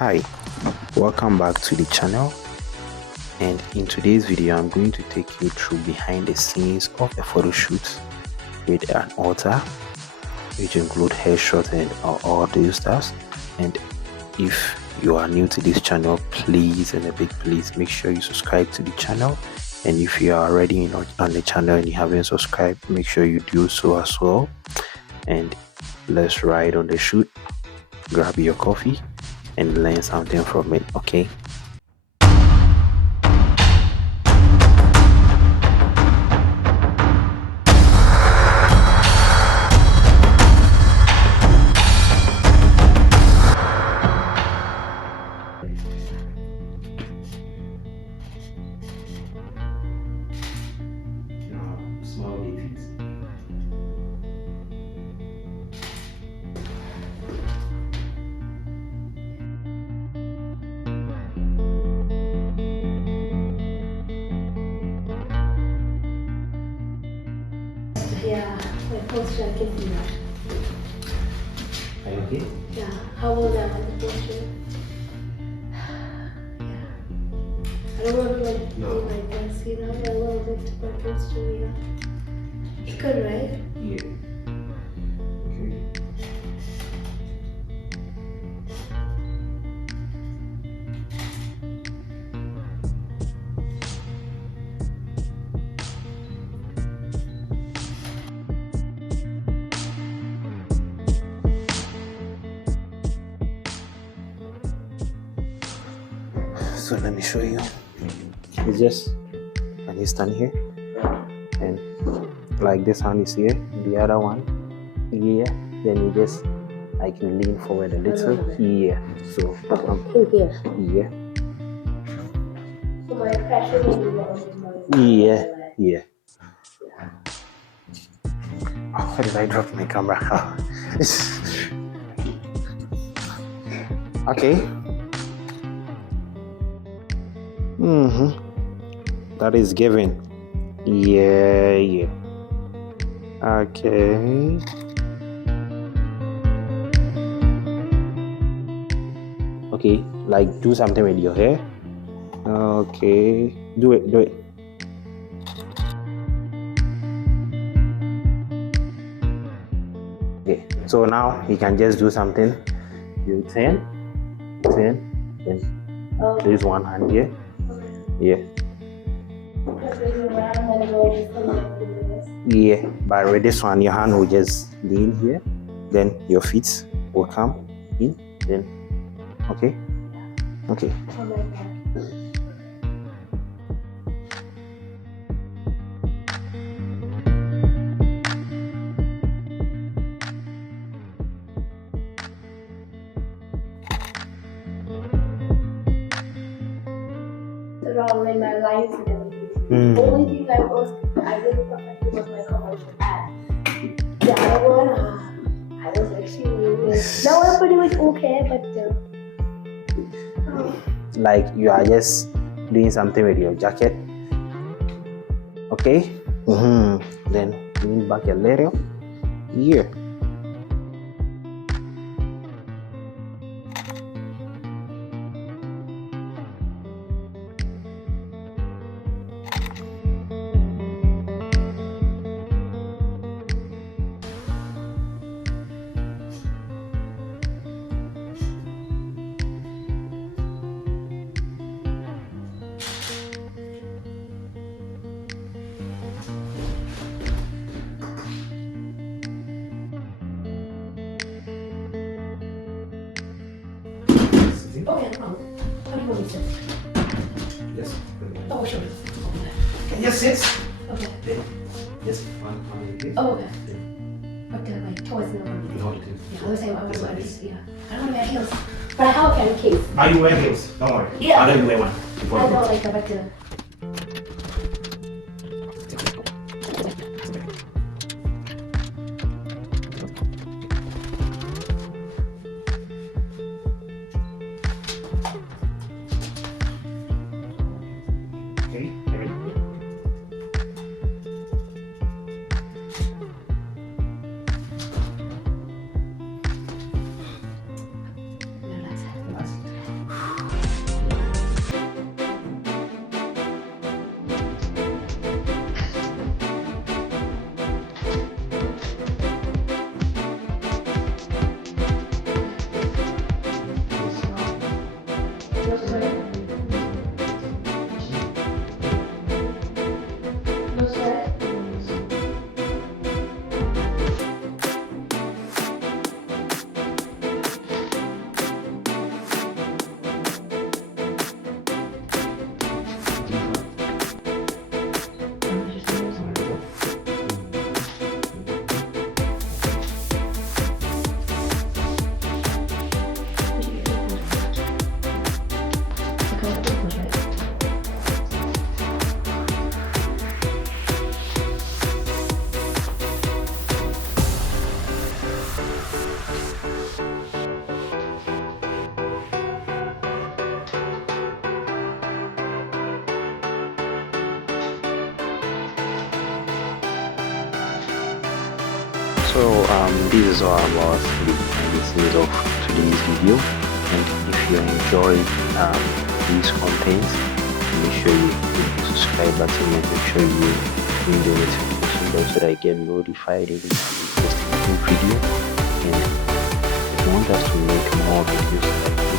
Hi, welcome back to the channel, and in today's video I'm going to take you through behind the scenes of a photo shoot with an altar, which include headshot and all these stuff. And if you are new to this channel, please, and a big please, make sure you subscribe to the channel. And if you are already on the channel and you haven't subscribed, make sure you do so as well. And let's ride on the shoot. Grab your coffee and learn something from it, okay? Small details. Yeah, my posture, I can see that. Are you okay? Yeah, how old am I, the posture? Yeah. I don't want to like this, you know, a little bit my posture, yeah. You could, right? Yeah. Okay. So let me show you. It's just, can you stand here? And like this hand is here, the other one here. Then you just like you lean forward a little. Yeah. So Here. yeah. So my pressure will be on Yeah. Yeah. Oh, where did I drop my camera? Okay. That is given. Yeah. Okay. Okay, like do something with your hair. Okay, do it. Okay, so now you can just do something. You turn, then place one hand here. Yeah. Yeah, but with this one, your hand will just lean here, then your feet will come in, then, okay? Okay. Oh my God. Around when my lines and everything. The only thing I didn't perfect was my commercial ad. The other one, I was actually now I'm pretty much okay, but Like you are just doing something with your jacket. Okay? Then lean back a little. Yeah. oh yeah, no. What do you want me to say? Yes. Oh sure. Can you sit? Okay. Yes. One. Oh okay. But like toys and everything. No, it is. Yeah, I was saying I was like this. Yeah. I don't want to wear heels, but I have a Canon case. Are you wear heels? Don't worry. Yeah. I'll let you wear one. I know, like the better. Okay. Ready? So this is all about the behind the scenes of today's video, and if you enjoyed these contents, make sure you hit the subscribe button and make sure you ring the notification bell so that I get notified every time we post a new video. And if you want us to make more videos like